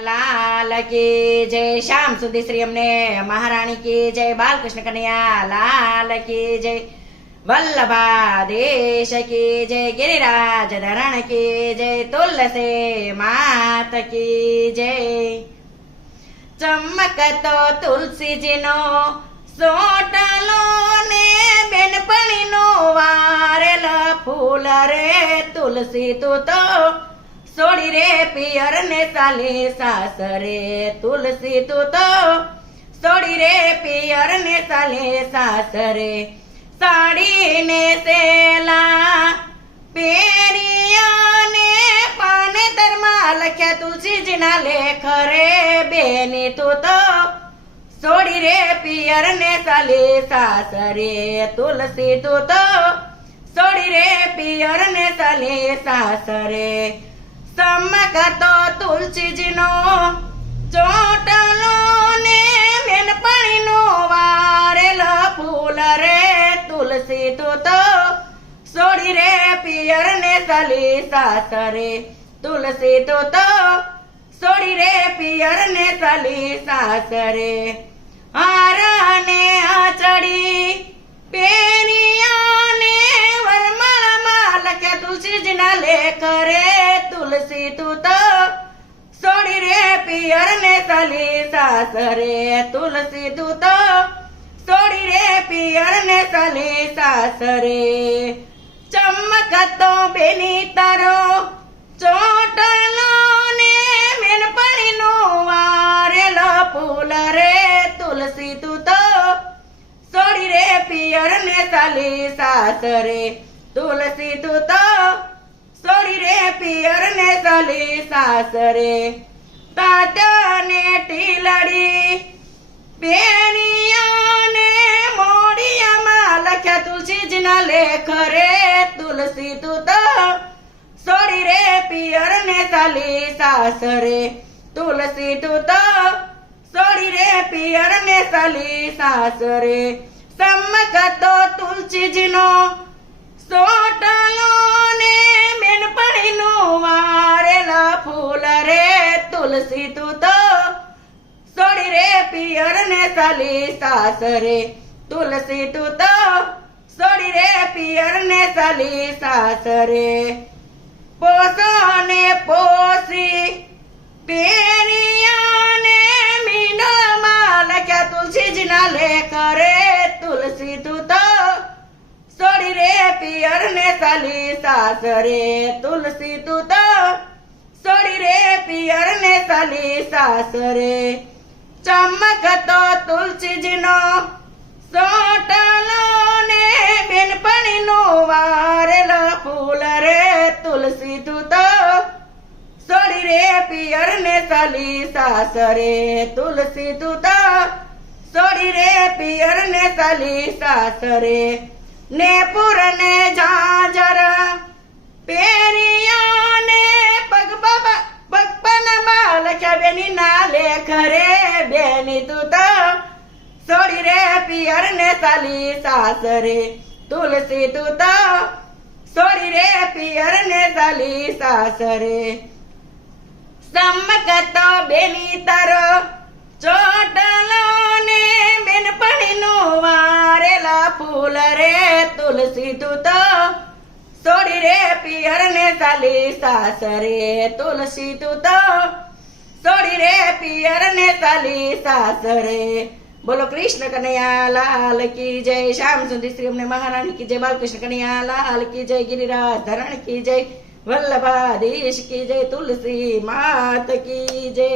लाल की जय। श्याम सुधी श्री अमने महारानी की जय। बालकृष्ण कन्हैया लाल की जय। वल्लभादेश की जय। गिरिराज धरण की जय। तुलसी मात की जय। चमकतो तुलसी जी नो सोटलो ने बेनपणी नो वारेल फूल रे। तुलसी तू तो सोड़ी रे पियर ने साली सासरे। तुलसी तू तो सोड़ी रे पियर ने साली सासरे। साड़ी ने सेला पेरिया ने पाने दरमा लख्या तुलसी जिना लेख रे। बेनी तू तो सोड़ी रे पियर ने साली सासरे। तुलसी तू तो सोड़ी रे पियर ने साली सासरे। समकतो तुलसी जी नो ચોટલો ને બેનપણી નો વારેલ ફૂલ રે. તુલસી તું તો સોડી રે પિયર ને સાલી સાસરે. તુલસી તું તો સોડી રે પિયર ને સાલી સાસરે. હાર ને આચડી પેરિયા ને વરમાળામાં લખ્યા તુલસીજીના લેખ રે. તુલસી તું તો સોડી રે પિયર ને સાલી સાસરે. તુલસી તું તો સોડી રે પિયર ને સાલી સાસરે. ચમકતો બેની તારો ચોટલો ને બેનપણી નો વારેલ ફૂલ રે. તુલસી તું તો સોડી રે પિયર ને સાલી સાસરે. તુલસી તું તો સોડી રે પિયર ને સાલી સાસરે. તાતા ને ટીલડી પેરિયા ને મોડિયામાં લખ્યા તુલસીજીના લેખ રે. તુલસી તું તો સોડી રે પિયર ને સાલી સાસરે. તુલસી તું તો સોડી રે પિયર ને સાલી સાસરે. સમકતો તુલસીજીનો સોટલો ને બેનપણી નો વારેલ ફૂલ રે. તુલસી તું તો સોડી રે પિયર ને સાલી સાસરે. તુલસી તું તો સોડી રે પિયર ને સાલી સાસરે. પોસો ને પોસી પેરિયા ને મીંડળમાં લખ્યા તુલસીજીના લેખ રે. તુલસી તું તો સોડી રે પિયર ને સાલી સાસરે. તુલસી તું તો સોડી રે પિયર ને સાલી સાસરે. ચમકતો તુલસીજીનો સોટલો ને બેનપણી નો વારેલ ફૂલ રે. તુલસી તું તો સોડી રે પિયર ને સાલી સાસરે. તુલસી તું તો સોડી રે પિયર ને સાલી સાસરે. ને પુર ને ઝાંઝર પેરિયા ને પગપાના બાલ લખ્યા બેની ના લેખ રે. બેની તું તો સોડી રે પિયર ને સાલી સાસરે. તુલસી તું તો સોડી રે પિયર ને સાલી સાસરે. સમકતો બેની તારો ચોટલો ને બેનપણી નો વારેલ ફૂલ રે. તુલસી તું તો સોડી રે પિયર ને સાલી સાસરે. તુલસી તું તો સોડી રે પિયર ને સાલી સાસરે. બોલો કૃષ્ણ કનૈયા લાલ કી જય. શ્યામ સુંદર શ્રી અમને મહારાણી કી જય. બાલકૃષ્ણ કનૈયા લાલ કી જય. ગિરિરાજ ધરણ કી જય. વલ્લભાધીશ કી જય. તુલસી માત કી જય.